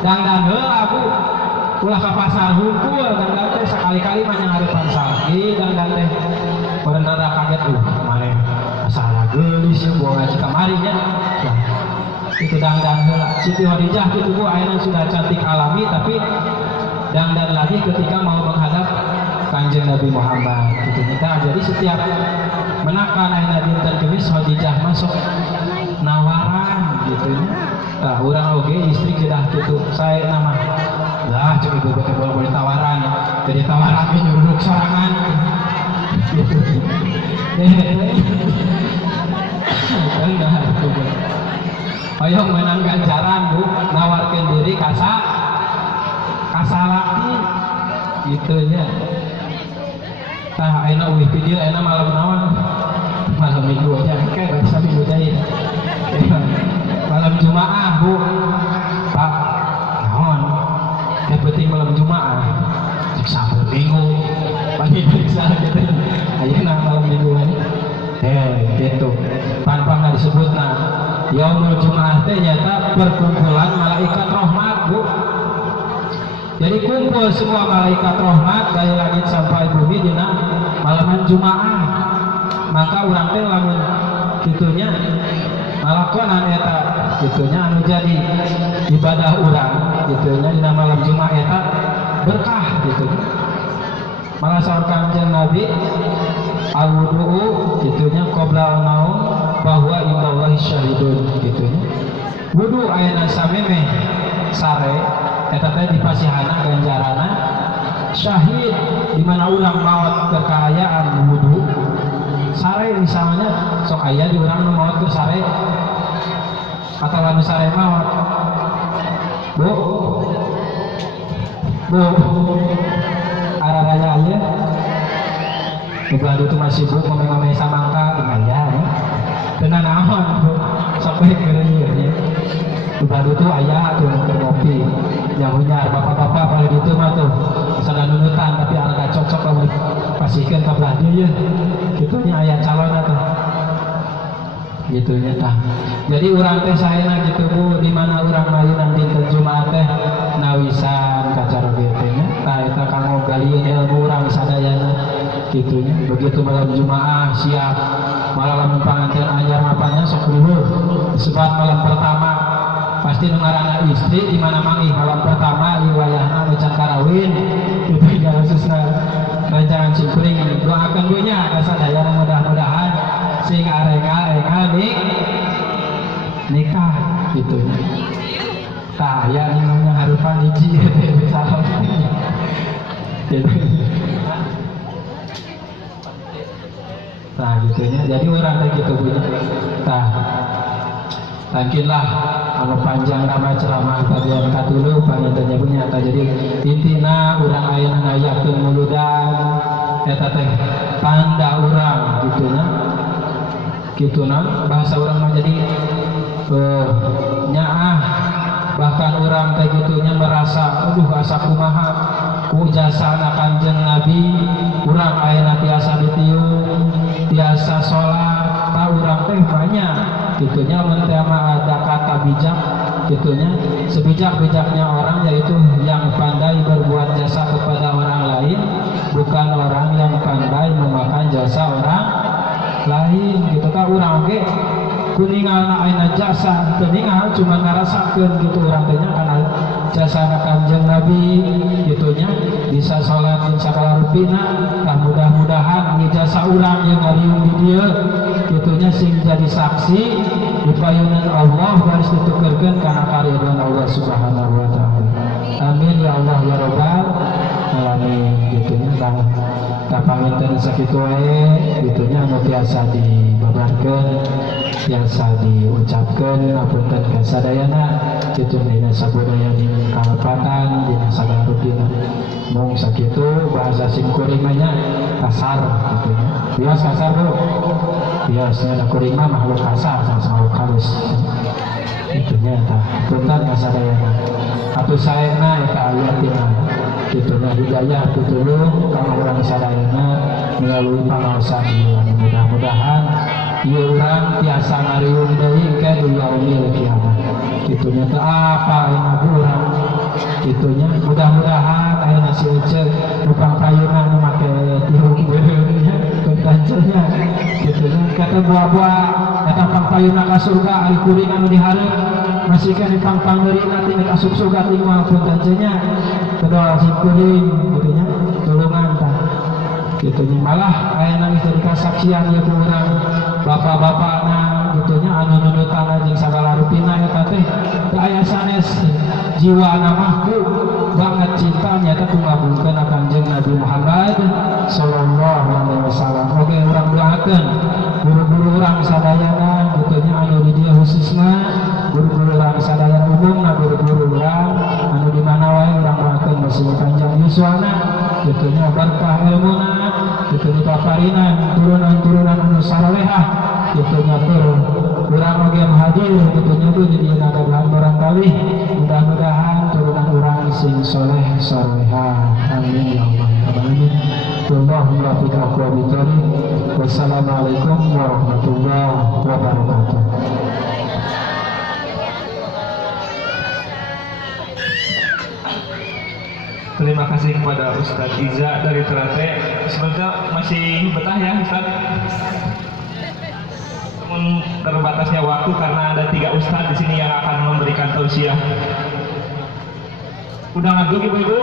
dandan heula Bu ulah ka pasar hungkul dandan teh sakali-kali mah yang hadapan salaki dandan teh orang rada kaget maneh asal geulis ya buang aja kamari nya itu dandan heula Siti Khadijah gitu Bu ayeuna sudah cantik alami tapi dandan lagi ketika mau menghadap Kanjeng Nabi Muhammad gitu. Nah, jadi setiap menakan ayeuna dinten Kemis Khadijah masuk nawaran gitu. Nah, urang oge istri kedah gitu. Saya nama lah cek itu boleh tawaran. Jadi tawaran ge nyuruduk sorangan. Gitu. Ayo menang ganjaran Bu, nawarkeun diri kasalaki gitu nya. Tah ayeuna uih video ayeuna malam naon? Malam Minggu aja kayak bisa Minggu teh. Malam Jumaah Bu. Pak, naon? Yang penting malam Jumaah. Cek Sabtu Minggu. Pagi bisa gitu. Ayeuna malam Minggu. Gitu. Pan-pan disebutna Yaumul Jumaah teh nyata perkumpulan malaikat rahmat Bu. Jadi kumpul semua malaikat rahmat dari langit sampai bumi dina malaman Jumaah. Maka urang teh lamun kitunya ngalakonan eta kitunya anu jadi ibadah urang kitunya dina malam Jumaah eta berkah gitu. Malah saur Kanjeng Nabi al-wudu kitunya qabla naum bahwa indallahi syahidun kitunya. Wudu ayeuna samemeh sare eta teh dipasihana ganjarana syahid di mana urang maot kekayaan wudu sare misalnya sok aya di urang nu maot ke sare atawa nu sare maot Bu araraya aya Ibu itu masih Bu ngomong-ngomong samangka gimana ya tenan naon Bu sampai geureuy ya Ibu itu aya tuh ngopi yang punya bapak-bapak paling itu mah tuh misalnya nunutan tapi agak cocok kamu pastikan ke belah dia ya gitunya ayat calon atau gitunya tah jadi urang teh saena gitu Bu di mana urang mayu nanti Jumaat teh nawisan kacara betenya tah eta kanggo galieun ilmu urang sadayana gitunya begitu malam Jumaah siap malam panganten anyar mapanya sok luhur sebab malam pertama pasti ngaranna istri di mana mangi malam pertama riwayahna macan karawin itu ya khususna rancangan cipring doakeun we nya kasadayana mudah-mudahan sing areng-areng nikah gitu tah aya nimanya harupan hiji bisa gitu tah gitunya jadi orang teh gitu punya tah Mungkinlah anu panjang nama ceramah bagian katulu panjangnya punya tak jadi intina urang ayeuna ngayakeun muludan eta teh tanda urang gituna bahasa urang mah jadi nyaah bahkan urang teh gitunya merasa aduh asa kumaha ku jasana Kanjeng Nabi urang ayeuna tiasa ditiung tiasa salat ta urang teh banyak gitunya mentema ada kata bijak gitunya sebijak-bijaknya orang yaitu yang pandai jasa orang lain gitu kan. Urang ge kuningalna ayeuna jasa teu ningal cuma ngarasakeun gitu urang teh kana jasa Kanjeng Nabi gitu nya bisa salat di sakala rupina. Tah mudah-mudahan jasa urang yang ngariung di dieu gitu nya sing jadi saksi di payunan Allah harus ditukerkeun kana karidon Allah Subhanahu wa taala. Amin ya Allah ya rabbal alamin gitu nya. Tah kapanginten sakitu wae gitu nya anu tiasa dibabarkeun tiasa diucapkeun apunten kasadayana kitu dina sabudaya dina kalepatan dina sagala rutina. Mung sakitu bahasa sing kuring mah nya kasar gitu nya. Bias kasar bro. Biasnya kuring mah makhluk kasar sama halus. Itu nya tah punten kasadayana. Atuh saena eta ayatina kitu nya hidayah pitulung kana urang sadayana melalui pangaosan ieu. Mudah-mudahan ieu urang tiasa ngariung deui ka di yaumil kiamat. Kitu nya teh apa ayeuna urang kitu nya. Mudah-mudahan ayeuna si Ece nu pangpayuna nu make tiung beureum nya kuntanceuna kitu nya kata buah-buah eta pangpayuna ka surga ari kuring anu dihareup masih kan pangpangeurina ti asup surga ti mah kuntanceuna kedua si kuring kitu nya tulungan tah kitu nya. Malah ayeuna geus jadi kasaksian ieu ku urang bapak-bapakna kitu nya anu nunutan jeung sagala rupina eta teh teu aya sanes jiwana mah banget cintanya eta ngabungkeun ka Kanjeng Nabi Muhammad sallallahu alaihi wasallam. Oke urang doakeun guru-guru urang sadayana kitu nya anu di dieu khususna guru-guru urang sadayana umumna guru-guru urang anu di mana wae urang doakeun masih panjang yuswana kitu nya berkah ilmuna kitu nya paparinan turunan-turunan anu salehah kitu nya tur urang oge hadir kitu nya tuh jadi nadahan barangkali mudah-mudahan turunan urang sing soleh solehah. Amin ya Allah ya rabbal alamin. Allahumma muwaffiq aqwam thoriq. Wassalamualaikum warahmatullahi wabarakatuh. Terima kasih kepada Ustadz Iza dari Ternate. Semoga masih betah ya Ustadz. Namun terbatasnya waktu karena ada 3 Ustadz di sini yang akan memberikan tausiah. Udah ngantuk ibu-ibu?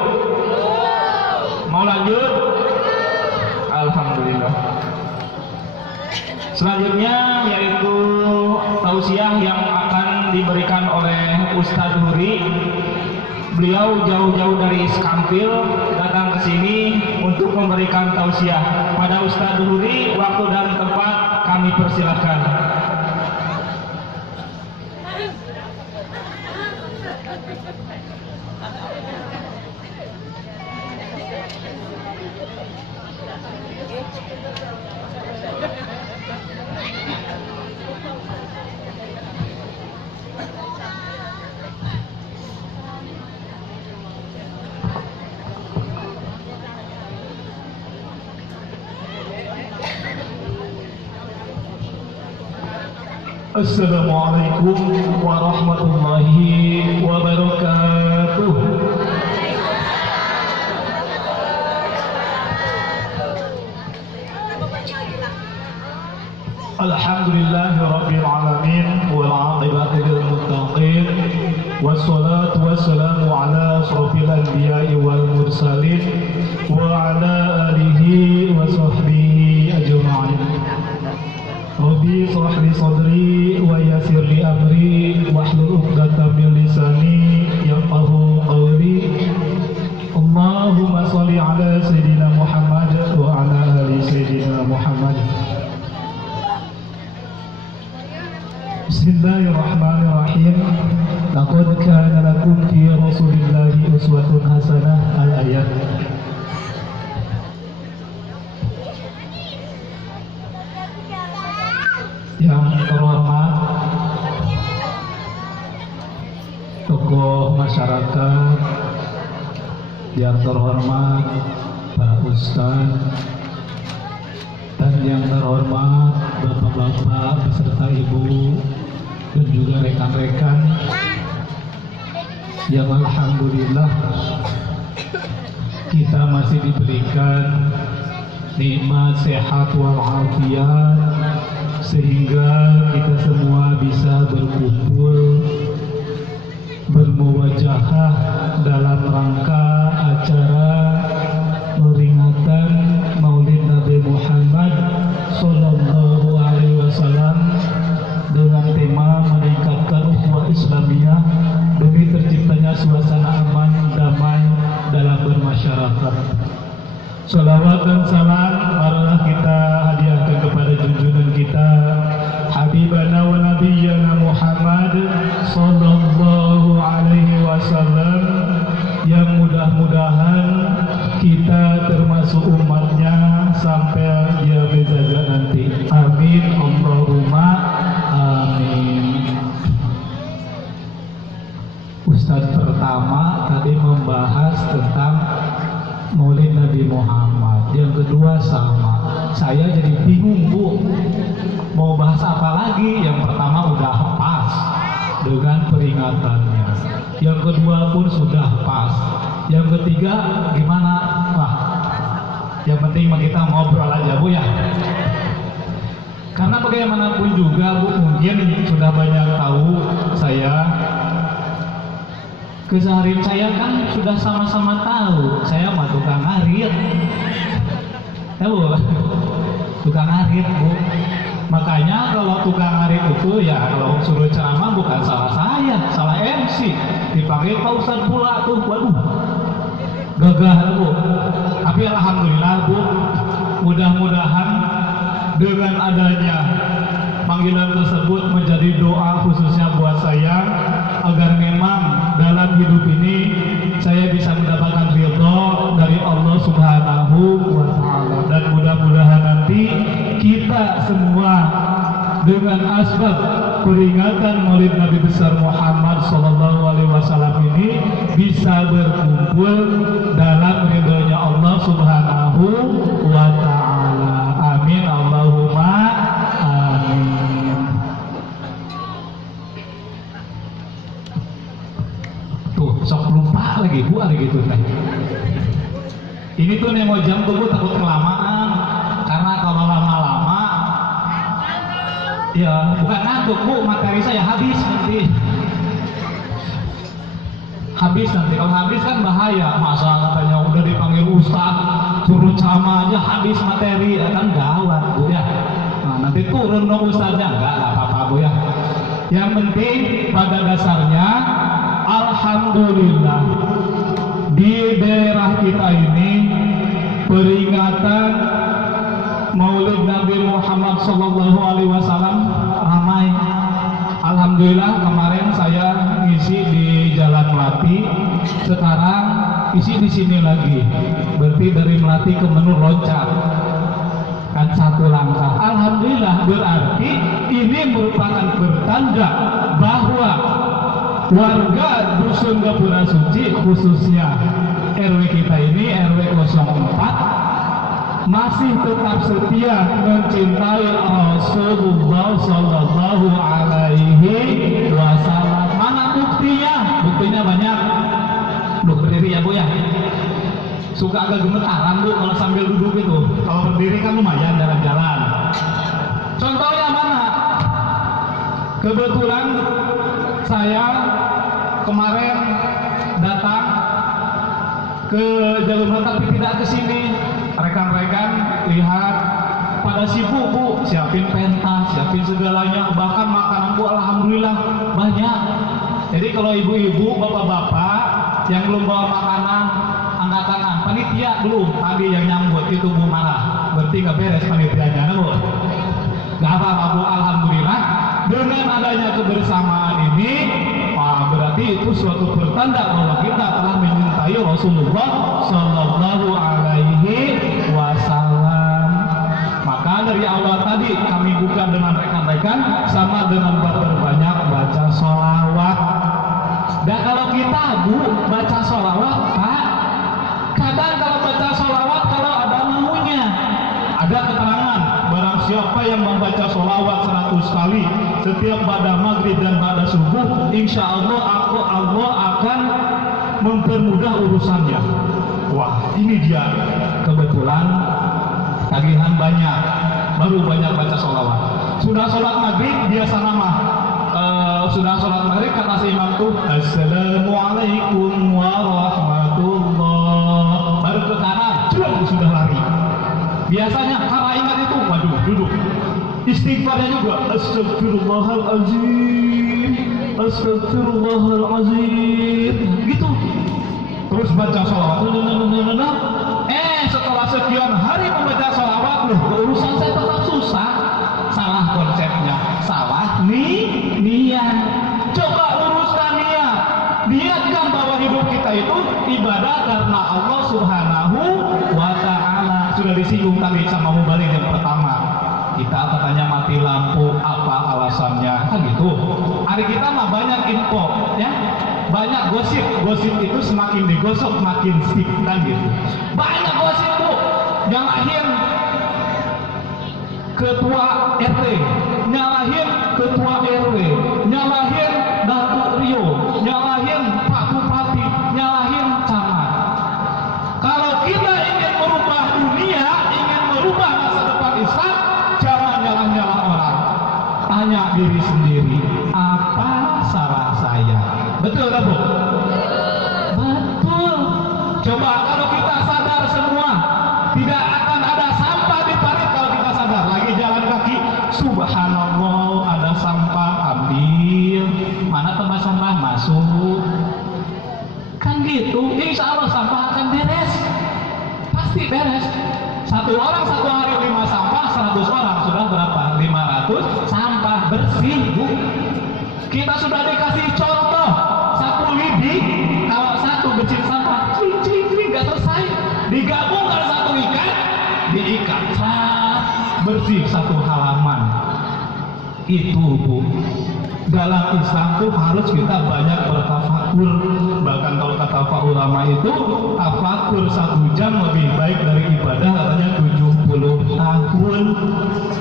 Mau lanjut? Alhamdulillah. Selanjutnya yaitu tausiah yang akan diberikan oleh Ustadz Huri. Beliau jauh-jauh dari Iskampil datang ke sini untuk memberikan tausiah. Pada Ustadz Huri, waktu dan tempat kami persilahkan. Assalamualaikum warahmatullahi wabarakatuh. Alhamdulillahi rabbil alamin wal 'aqibatu lil muttaqin wassalatu wassalamu ala asrofil anbiya'i wal mursalin wa ala alihi wa sahbihi ajma'in. Rabbi shrah li sadri wa yassir li amri wahlul 'uqdatam min lisani yafqahu qawli. Allahumma shalli ala sayyidina Muhammad wa ala ali sayyidina Muhammad. Bismillahirrahmanirrahim. Laqad kana lakum fi Rasulillahi uswatun hasanah. Al-ayat. Yang terhormat tokoh masyarakat, yang terhormat Pak Ustadz, dan yang terhormat bapak-bapak beserta ibu dan juga rekan-rekan yang alhamdulillah kita masih diberikan nikmat sehat walafiat, sehingga kita semua bisa berkumpul bermuwajahah dalam rangka acara peringatan Maulid Nabi Muhammad Sallallahu Alaihi Wasallam dengan tema meningkatkan ukhuwah Islamiyah demi terciptanya suasana aman damai dalam bermasyarakat. Salawat dan salam marilah kita hadiahkan kepada junjungan kita Habibana wa Nabiyyana Muhammad Sallallahu Alaihi Wasallam, yang mudah-mudahan kita termasuk umatnya sampai dia berjalan nanti. Amin Allahumma amin. Ustadz pertama tadi membahas tentang Maulid Nabi Muhammad, yang kedua sama. Saya jadi bingung, Bu, mau bahas apa lagi. Yang pertama udah pas dengan peringatannya, yang kedua pun sudah pas, yang ketiga gimana? Wah, yang penting kita ngobrol aja, Bu, ya. Karena bagaimanapun juga, Bu, mungkin sudah banyak tahu saya, keseharian saya kan sudah sama-sama tahu. Saya mah tukang ngarit, ya, Bu, tukang ngarit, Bu. Makanya kalau tukang ngarit itu ya kalau suruh ceramah bukan salah saya, salah MC. Dipanggil Pak Ustadz pula tuh, waduh, gagah, Bu. Tapi alhamdulillah, Bu, mudah-mudahan dengan adanya panggilan tersebut menjadi doa khususnya buat saya, agar memang dalam hidup ini saya bisa mendapatkan ridho dari Allah Subhanahu wa Ta'ala, dan mudah-mudahan nanti kita semua dengan asbab peringatan Maulid Nabi besar Muhammad Sallallahu Alaihi Wasallam ini bisa berkumpul dalam ridhonya Allah Subhanahu wa Ta'ala. Amin Allahumma amin. Tuh, sok lupa lagi, Bu, ada gitu teh. Ini tuh nemo jam tuh, Bu, takut kelamaan. Karena kalau lama-lama ya bukan ngantuk, Bu, materi saya habis nanti. Habis nanti, kalau habis kan bahaya. Masa katanya udah dipanggil ustaz suruh ceramah aja habis materi, kan gawat, Bu, ya. Nah, nanti turun dong ustaznya. Enggak apa-apa, Bu, ya. Yang penting pada dasarnya alhamdulillah di daerah kita ini peringatan Maulid Nabi Muhammad Sallallahu Alaihi Wasallam ramai. Alhamdulillah kemarin saya ngisi di Jalan Melati, sekarang isi di sini lagi. Berarti dari Melati ke Menur loncat, kan satu langkah. Alhamdulillah, berarti ini merupakan pertanda bahwa warga Dusun Gapura Suci, khususnya RW kita ini, RW 04, masih tetap setia mencintai Rasulullah Sallallahu Alaihi Wasallam. Mana buktinya? Buktinya banyak. Duh, berdiri ya, Bu, ya. Suka agak gemetaran, Bu, kalau sambil duduk itu. Kalau berdiri kan lumayan jalan-jalan. Contohnya mana? Kebetulan saya kemarin datang ke Jalur tapi tidak ke sini. Rekan-rekan lihat pada sibuk, Bu, siapin pentas, siapin segalanya, bahkan makanan, Bu, alhamdulillah banyak. Jadi kalau ibu-ibu, bapak-bapak yang belum bawa makanan, angkat tangan. Panitia dulu tadi yang nyambut itu, Bu, marah. Berarti nggak beres panitianya, Bu. Nggak apa-apa, Bu, alhamdulillah. Dengan adanya kebersamaan ini, berarti itu suatu pertanda bahwa kita telah mencintai Rasulullah Sallallahu Alaihi Wasallam. Maka dari awal tadi kami buka dengan rekan-rekan sama dengan banyak baca sholawat. Dan kalau kita, Bu, baca sholawat, Pak, kadang kalau baca sholawat kalau ada maunya, ada keterangan barang siapa yang membaca sholawat 100 kali setiap pada maghrib dan pada subuh, insya Allah Allah akan mempermudah urusannya. Wah, ini dia. Kebetulan tagihan banyak, baru banyak baca sholawat. Sudah sholat maghrib biasa nama sudah sholat maghrib kata si imam tuh assalamualaikum warahmatullah, baru ke kanan sudah lari. Biasanya karena ingat itu, waduh duduk. Istighfarnya juga astagfirullahalazim, astagfirullahalazim, gitu. Terus baca sholawat. Setelah sekian hari membaca sholawat, loh, urusan saya tetap susah. Salah konsepnya, salah niat. Coba luruskan niat. Niatkan bahwa hidup kita itu ibadah karena Allah Subhanahu wa Ta'ala. Sudah disinggung tadi sama mubalik yang pertama. Kita katanya mati lampu, apa alasannya? Kan gitu. Hari kita mah banyak info, ya. Banyak gosip. Gosip itu semakin digosok makin sip, kan gitu. Banyak gosip tuh. Yang lahir ketua RT, nyalahin ketua RW, nyalahin Datuk Rio, nyalahin Pak Bupati, nyalahin camat. Kalau kita ingin merubah dunia, ingin merubah masa depan Islam, jangan nyalah-nyalah orang. Tanya diri sendiri, apa salah saya? Betul tak, Bu? Betul. Coba kalau kita sadar semua, tidak akan ada sampah di parit kalau kita sadar. Lagi jalan kaki, subhanallah, ada sampah, ambil. Mana tempat sampah, masuk. Kan gitu, insya Allah sampah akan beres. Pasti beres. Satu orang satu hari 5 sampah, 100 orang sudah berapa? 500 sampah bersih, Bu. Kita sudah dikasih contoh, satu lidi kalau satu bersih sampah, cling, gak selesai. Digabung kalau satu ikan, diikat, bersih satu halaman. Itu, Bu. Dalam Islam tuh harus kita banyak bertafakur. Bahkan kalau kata Pak ulama itu, tafakur 1 jam lebih baik dari ibadah katanya 70 tahun.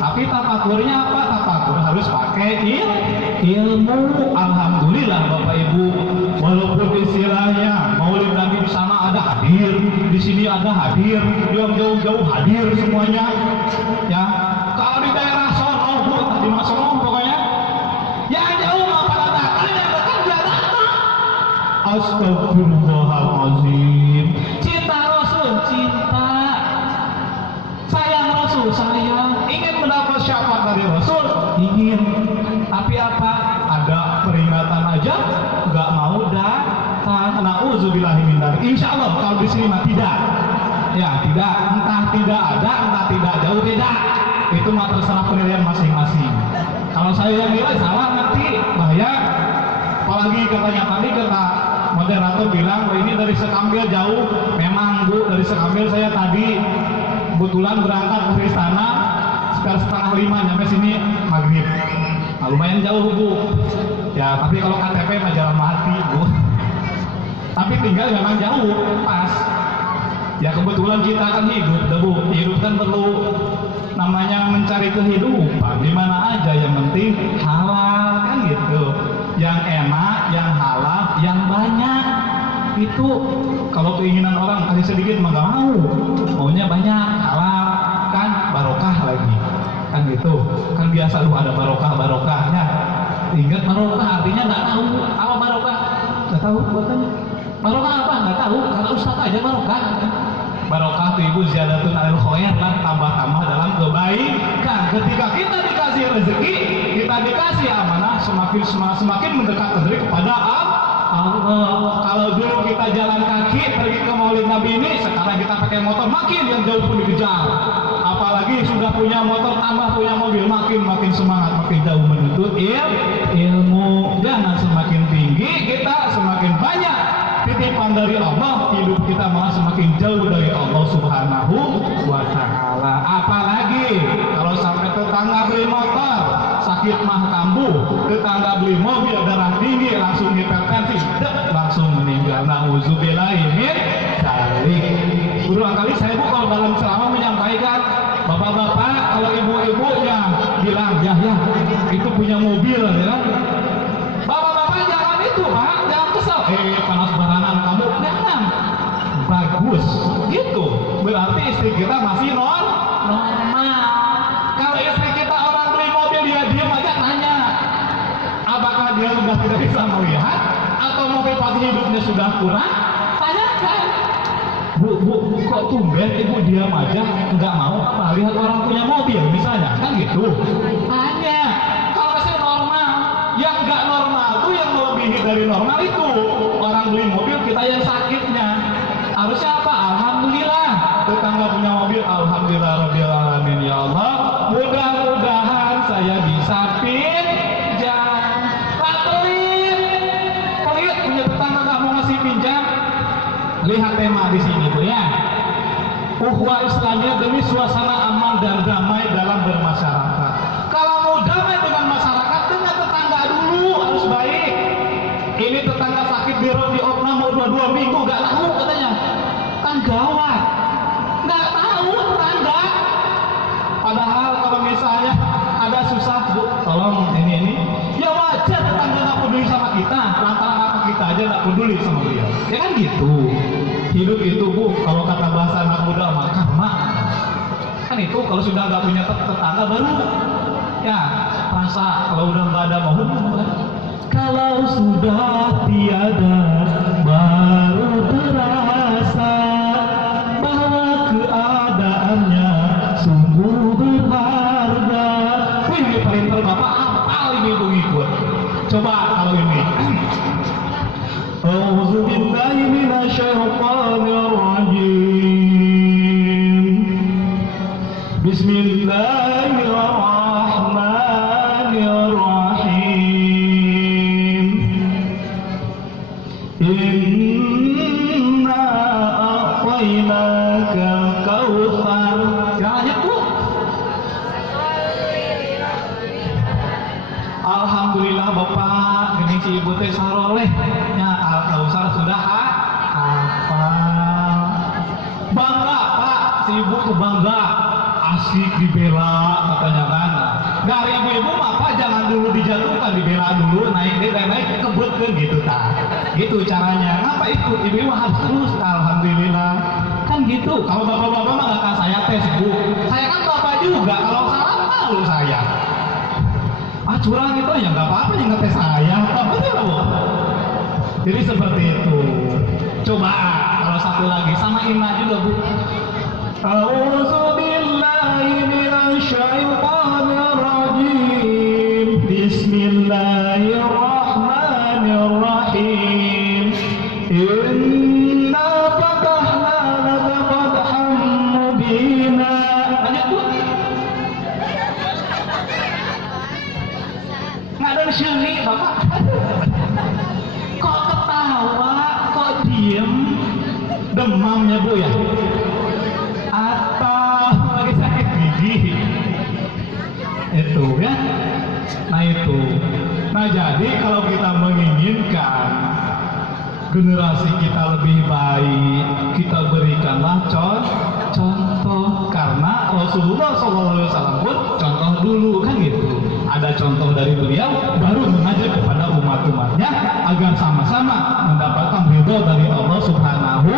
Tapi tafakurnya apa? Tafakur harus pakai ilmu. Alhamdulillah Bapak Ibu, walaupun istilahnya Maulid Nabi di sana ada hadir, di sini ada hadir, yang jauh-jauh hadir semuanya. Ya, kalau di daerah sono, Bu, di Masono pokoknya, yang jauh mah pada datang, yang dekat dia datang. Astagfirullahalazim. Cinta Rasul, cinta. Sayang Rasul, sayang. Ingin mendapat syafaat dari Rasul, ingin. Tapi apa? Ada peringatan aja, nggak mau datang. Nauzubillahi min dzalik. Insya Allah kalau di sini mah tidak. Ya tidak. Entah tidak ada, entah tidak jauh beda. Itu mah terserah penilaian masing-masing. Kalau saya yang nilai salah nanti bahaya. Apalagi katanya tadi kata moderator bilang, ini dari Sekambil jauh. Memang, Bu, dari Sekambil saya tadi kebetulan berangkat ke istana sekitar 4:30 nyampe sini maghrib. Nah, lumayan jauh, Bu. Ya, tapi kalau KTP mah jalan mati, Bu. Tapi tinggal memang jauh, pas. Ya kebetulan kita kan hidup, Bu. Hidup kan perlu namanya mencari kehidupan di mana aja, yang penting halal kan gitu. Yang enak, yang halal, yang banyak. Itu kalau keinginan orang kasih sedikit mah nggak mau. Maunya banyak, halal kan, barokah lagi. Kan gitu. Kan biasa lu ada barokahnya. Ingat barokah artinya nggak tahu. Apa barokah? Nggak tahu buatannya. Barokah apa? Nggak tahu. Karena Ustaz aja barokah. Barokah itu ibu ziyadatun alil khair lah, tambah-tambah dalam kebaikan. Ketika kita dikasih rezeki, kita dikasih amanah, semakin mendekat rezeki kepada Allah. Kalau dulu kita jalan kaki pergi ke Maulid Nabi ini, sekarang kita pakai motor, makin yang jauh pun dikejar. Apalagi sudah punya motor, tambah punya mobil, makin semangat, makin jauh menuntut ilmu. Jangan semakin tinggi kita, semakin banyak titipan dari Allah, hidup kita malah semakin jauh dari Allah Subhanahu wa Ta'ala. Apalagi kalau sampai tetangga beli motor, sakit mah kambuh, tetangga beli mobil darah tinggi, langsung hipertensi, langsung meninggal. Nauzubillahi min dzalik. Berulang kali saya, Bu, kalau dalam ceramah menyampaikan, bapak-bapak, kalau ibu-ibunya bilang, ya itu punya mobil, ya kan? Bapak-bapak jangan itu, Pak, jangan kesel. Panas barangan kamu, jangan. Bagus, gitu. Berarti istri kita masih normal. Kalau istri kita orang beli mobil dia diam aja tanya, apakah dia sudah tidak bisa melihat atau motivasi hidupnya sudah kurang? Tanyakan. Bu, kok tumben ibu diam aja, nggak mau apa lihat orang punya mobil misalnya, kan gitu. Tanya. Kalau masih normal, yang nggak normal tuh yang melebihi dari normal itu orang beli mobil, kita yang sakitnya. Harusnya apa? Alhamdulillah. Tetangga punya mobil, alhamdulillah rabbil alamin ya Allah. Mudah-mudahan saya bisa pinjam. Pelit punya tetangga nggak mau ngasih pinjam. Lihat tema di sini tuh ya. Ukhuwah Islamiyah demi suasana aman dan damai dalam bermasyarakat. Kalau mau damai dengan masyarakat, dengan tetangga dulu harus baik. Ini tetangga sakit di opnam mau 2 minggu gak tahu katanya, kan gawat. Nggak tahu tetangga. Padahal kalau misalnya ada susah, Bu, tolong ini, ya wajar tetangga nggak peduli sama kita, lantaran apa kita aja nggak peduli sama beliau. Ya kan gitu. Hidup itu, Bu, kalau kata bahasa anak muda mah karma. Kan itu kalau sudah nggak punya tetangga baru ya rasa, kalau udah nggak ada mohon. Kalau sudah tiada baru terasa bahwa keadaannya sungguh berharga. Wih, ini perinter Bapak apal ini ibu ikut. Coba kalau ini. A'udzu billahi minasyaitonir rajim. Bismillahirrahmanirrahim. Inna a'tainaka kautsar. Jangan itu. Alhamdulillah Bapak, gini si ibu teh saroleh. Ya, Al-Kausar sudah hafal. Bangga Pak, si ibu tuh bangga. Asik dibela katanya kan. Dari ibu-ibu Bapak jangan dulu dijatuhkan, dibela dulu, naik kebutkan gitu tak. Gitu caranya. Ngapa ikut? Ibu harus terus. Alhamdulillah. Kan gitu. Kalau bapak-bapak mah nggak akan saya tes, Bu. Saya kan bapak juga. Kalau salah malu saya. Curang itu ya nggak apa-apa, yang ngetes saya. Betul, Bu. Jadi seperti itu. Coba kalau satu lagi sama Inna juga, Bu. A'udzubillahi minasyaitonir rajim. Bismillahirrahmanirrahim. Inna fatahna laka fathan mubina. Lanjut, Bu. Nggak ada syuni, Bapak. Kok ketawa, kok diem? Demamnya, Bu, ya? Atau lagi sakit gigi? Itu ya. Nah itu. Nah jadi kalau kita menginginkan generasi kita lebih baik, kita berikanlah contoh. Karena Rasulullah SAW pun contoh dulu, kan gitu. Ada contoh dari beliau, baru mengajak kepada umat-umatnya agar sama-sama mendapatkan ridho dari Allah Subhanahu